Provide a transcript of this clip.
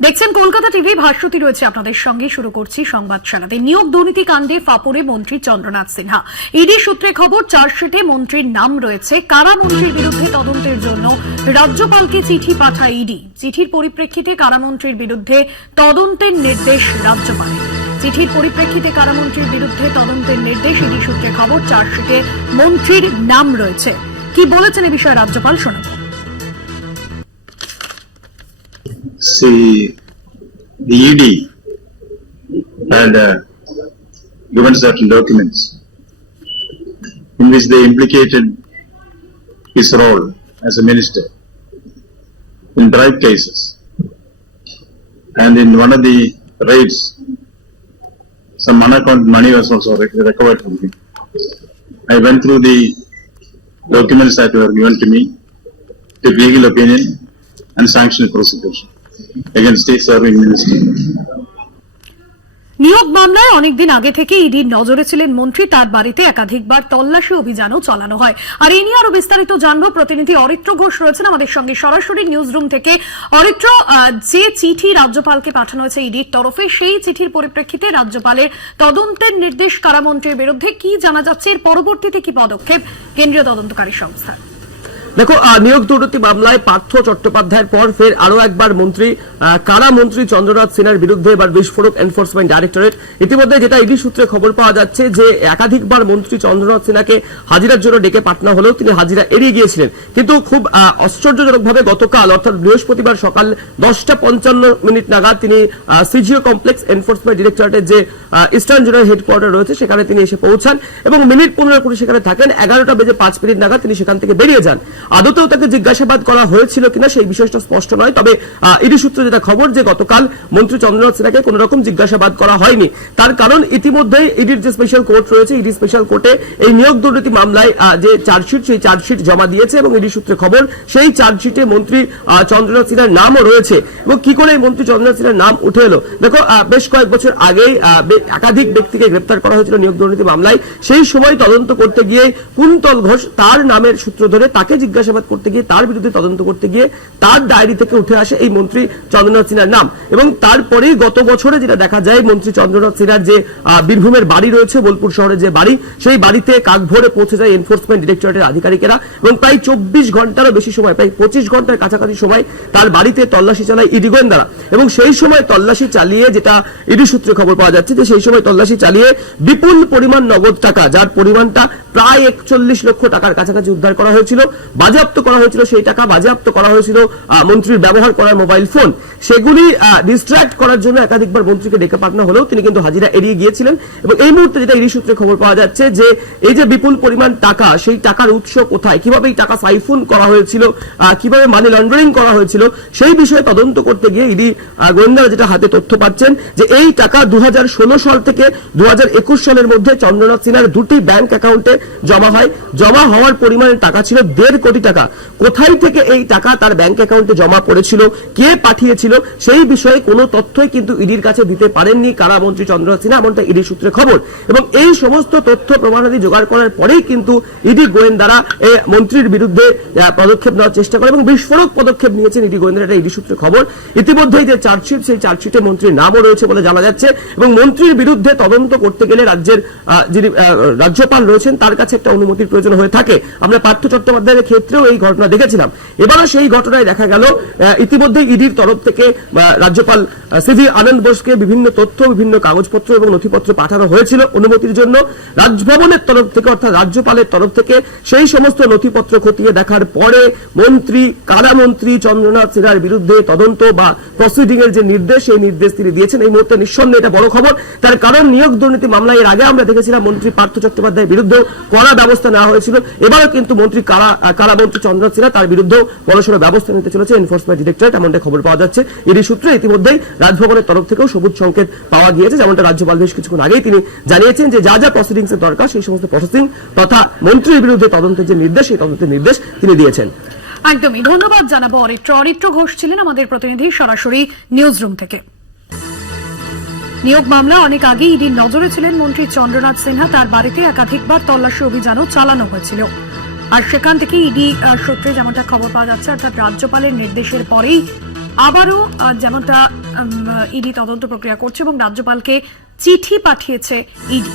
দেখছেন কলকাতা টিভি, ভাস্বতী রয়েছে আপনাদের সঙ্গে। শুরু করছি সংবাদ চালাতে নিয়োগ দুর্নীতি কাণ্ডে ফাপড়ে মন্ত্রী চন্দ্রনাথ সিনহা। ইডি সূত্রে খবর, চার্জশিটে মন্ত্রীর নাম রয়েছে। কারা মন্ত্রীর বিরুদ্ধে তদন্তের জন্য রাজ্যপালকে চিঠি পাঠায় ইডি? চিঠির পরিপ্রেক্ষিতে কারামন্ত্রীর বিরুদ্ধে তদন্তের নির্দেশ রাজ্যপালের চিঠির পরিপ্রেক্ষিতে কারামন্ত্রীর বিরুদ্ধে তদন্তের নির্দেশ, ইডি সূত্রে খবর, চার্জশিটে মন্ত্রীর নাম রয়েছে। কি বলেছেন এ বিষয়ে রাজ্যপাল শোনাব। See the ED had uh, given certain documents in which they implicated his role as a minister in bribe cases. And in one of the raids, some money was also rec- recovered from him. I went through the documents that were given to me, took legal opinion and sanctioned prosecution নিয়োগ মামলায় অনেকদিন আগে থেকে ইডির নজরে ছিলেন মন্ত্রী, তার বাড়িতে একাধিকবার তল্লাশি অভিযানও চালানো হয়। আর এ নিয়ে আরও বিস্তারিত জানব, প্রতিনিধি অরিত্র ঘোষ রয়েছেন আমাদের সঙ্গে। সরাসরি নিউজ রুম থেকে। অরিত্র যে চিঠি রাজ্যপালকে পাঠানো হয়েছে ইডির তরফে, সেই চিঠির পরিপ্রেক্ষিতে রাজ্যপালের তদন্তের নির্দেশ কারামন্ত্রীর বিরুদ্ধে কি জানা যাচ্ছে? এর পরবর্তীতে কি পদক্ষেপ? কেন্দ্রীয় তদন্তকারী সংস্থা। দেখো নিয়োগ দুর্নীতি মামলায় পার্থ চট্টোপাধ্যায়ের পর ফের আরও একবার মন্ত্রী কারা মন্ত্রী চন্দ্রনাথ সিনহার বিরুদ্ধে এবার বিস্ফোরক এনফোর্সমেন্ট ডাইরেক্টরেট ইতিমধ্যে যেটা ইডি সূত্রে খবর পাওয়া যাচ্ছে যে একাধিকবার মন্ত্রী চন্দ্রনাথ সিনহাকে হাজিরার জন্য ডেকে পাঠানো হলেও তিনি হাজিরা এড়িয়ে গিয়েছিলেন। কিন্তু খুব আশ্চর্যজনকভাবে গতকাল, অর্থাৎ বৃহস্পতিবার সকাল দশটা পঞ্চান্ন মিনিট নাগাদ তিনি সিজিও কমপ্লেক্স এনফোর্সমেন্ট ডিরেক্টরেটের যে ইস্টার্ন জোনের হেডকোয়ার্টার রয়েছে, সেখানে তিনি এসে পৌঁছান এবং মিনিট পনেরো কুড়ি সেখানে থাকেন। এগারোটা বেজে পাঁচ মিনিট নাগাদ তিনি সেখান থেকে বেরিয়ে যান। আদতেও তাকে জিজ্ঞাসাবাদ করা হয়েছিল কিনা সেই বিষয়টা স্পষ্ট নয়। তবে ইডি সূত্রে যেটা খবর যে গতকাল মন্ত্রী চন্দ্রনাথ সিনহাকে কোন রকম জিজ্ঞাসাবাদ করা হয়নি। তার কারণ ইতিমধ্যে ইডির যে স্পেশাল কোর্ট রয়েছে, ইডি স্পেশাল কোর্টে এই নিয়োগ দুর্নীতি মামলায় যে চার্জশিট সেই চার্জশিট জমা দিয়েছে এবং ইডি সূত্রে খবর সেই চার্জশিটে মন্ত্রী চন্দ্রনাথ সিনহার নামও রয়েছে এবং কি করে এই মন্ত্রী চন্দ্রনাথ সিনহার নাম উঠে এলো? দেখো বেশ কয়েক বছর আগেই একাধিক ব্যক্তিকে গ্রেপ্তার করা হয়েছিল নিয়োগ দুর্নীতি মামলায়। সেই সময় তদন্ত করতে গিয়ে কুন্তল ঘোষ তার নামের সূত্র ধরে তাকে জিজ্ঞাসাবাদ করতে গিয়ে, তার বিরুদ্ধে তদন্ত করতে গিয়ে, তার ডায়েরি থেকে উঠে আসে এই মন্ত্রী চন্দ্রনাথ সিনহার নাম। এবং তারপরেই গত বছরে যেটা দেখা যায়, মন্ত্রী চন্দ্রনাথ সিনহার যে বীরভূমের বাড়ি রয়েছে, বোলপুর শহরে যে বাড়ি, সেই বাড়িতে কাক ভোরে পৌঁছে যায় এনফোর্সমেন্ট ডিরেক্টরেটের আধিকারিকেরা। এবং প্রায় চব্বিশ ঘন্টারও বেশি সময়, প্রায় পঁচিশ ঘণ্টার কাছাকাছি সময় তার বাড়িতে তল্লাশি চালায় ইডি গোয়েন্দারা। এবং সেই সময় তল্লাশি চালিয়ে যেটা ইডি সূত্রে খবর পাওয়া যাচ্ছে যে, সেই সময় তল্লাশি চালিয়ে বিপুল পরিমাণ নগদ টাকা, যার পরিমাণটা প্রায় একচল্লিশ লক্ষ টাকার কাছাকাছি উদ্ধার করা হয়েছিল। বাজেয়াপ্ত করা হয়েছিল, সেই টাকা বাজেয়াপ্ত করা হয়েছিল মন্ত্রীর ব্যবহার করা মোবাইল ফোন সেগুলি ডিস্ট্রাক্ট করার জন্য একাধিকবার মন্ত্রীকে ডেকে পাঠানো হলেও তিনি কিন্তু হাজিরা এড়িয়ে গিয়েছিলেন এবং এই মুহূর্তে যেটা ইডি সূত্রে খবর পাওয়া যাচ্ছে যে, এই যে বিপুল পরিমাণ টাকা, সেই টাকার উৎস কোথায়, কীভাবে এই টাকা সাইফুন করা হয়েছিল কীভাবে মানি লন্ডারিং করা হয়েছিল, সেই বিষয়ে তদন্ত করতে গিয়ে ইডি গোয়েন্দারা যেটা হাতে তথ্য পাচ্ছেন যে, এই টাকা দু হাজার ষোলো সাল থেকে দু হাজার একুশ সালের মধ্যে চন্দ্রনাথ সিনহার দুটি ব্যাংক অ্যাকাউন্টে জমা হয়। জমা হওয়ার পরিমাণের টাকা ছিল দেড় কোটি টাকা। কোথায় থেকে এই টাকা তার ব্যাংক অ্যাকাউন্টে জমা পড়েছিল, কে পাঠিয়েছিল, সেই বিষয়ে কোনো তথ্যই কিন্তু ইডির কাছে দিতে পারেননি কারামন্ত্রী চন্দ্রনাথ সিনহা, এমনটা ইডি সূত্রে খবর। এবং এই সমস্ত তথ্য প্রমাণাদি জোগাড় করার পরেই কিন্তু ইডি গোয়েন্দারা মন্ত্রীর বিরুদ্ধে পদক্ষেপ নেওয়ার চেষ্টা করে এবং বিস্ফোরক পদক্ষেপ নিয়েছেন ইডি গোয়েন্দারা, এটা ইডি সূত্রে খবর। ইতিমধ্যেই যে চার্জশিট, সেই চার্জশিটে মন্ত্রীর নামও রয়েছে বলে জানা যাচ্ছে এবং মন্ত্রীর বিরুদ্ধে তদন্ত করতে গেলে রাজ্যের যিনি রাজ্যপাল রয়েছেন, তার কাছে একটা অনুমতির প্রয়োজন হয়ে থাকে। আমরা পার্থ চট্টোপাধ্যায়ের ক্ষেত্রেও এই ঘটনা দেখেছিলাম। এবারও সেই ঘটনায় দেখা গেল ইতিমধ্যে ইডির তরফ থেকে রাজ্যপাল সিভি আনন্দ বোসকে বিভিন্ন তথ্য, বিভিন্ন কাগজপত্র এবং নথিপত্র পাঠানো হয়েছিল অনুমতির জন্য। রাজভবনের তরফ থেকে, অর্থাৎ রাজ্যপালের তরফ থেকে সেই সমস্ত নথিপত্র খতিয়ে দেখার পরে মন্ত্রী কারামন্ত্রী চন্দ্রনাথ সিনহার বিরুদ্ধে তদন্ত বা প্রসিডিং এর যে নির্দেশ, সেই নির্দেশ তিনি দিয়েছেন। এই মুহূর্তে নিঃসন্দেহে এটা বড় খবর। তার কারণ নিয়োগ দুর্নীতি মামলায় এর আগে আমরা দেখেছিলাম মন্ত্রী পার্থ চট্টোপাধ্যায়ের বিরুদ্ধেও কড়া ব্যবস্থা নেওয়া হয়েছিল। এবারও কিন্তু মন্ত্রী কারা আহ, কারামন্ত্রী চন্দ্রনাথ সিনহা তার বিরুদ্ধেও বড়সড় ব্যবস্থা নিতে চলেছে এনফোর্সমেন্ট ডিরেক্টরেট এমনটা খবর পাওয়া যাচ্ছে। এরই সূত্রে ইতিমধ্যেই রাজভবনের তরফ থেকেও সবুজ সংকেত পাওয়া গিয়েছে যেমনটা রাজ্যপাল বেশ কিছুক্ষণ আগেই তিনি জানিয়েছেন যে যা যা প্রসিডিংস এর দরকার সেই সমস্ত প্রসেসিং তথা মন্ত্রীর বিরুদ্ধে তদন্তের যে নির্দেশ সেই তদন্তের নির্দেশ তিনি দিয়েছেন। একদমই। ধন্যবাদ জানাব অরিত্র। অরিত্র ঘোষ ছিলেন আমাদের প্রতিনিধি সরাসরি নিউজ রুম থেকে। নিয়োগ মামলা অনেক আগেই ইডির নজরে ছিলেন মন্ত্রী চন্দ্রনাথ সিনহা। তার বাড়িতে একাধিকবার তল্লাশি অভিযানও চালানো হয়েছিল। আর সেখান থেকে ইডি সূত্রে যেমনটা খবর পাওয়া যাচ্ছে, অর্থাৎ রাজ্যপালের নির্দেশের পরেই আবারও যেমনটা ইডি তদন্ত প্রক্রিয়া করছে এবং রাজ্যপালকে চিঠি পাঠিয়েছে ইডি।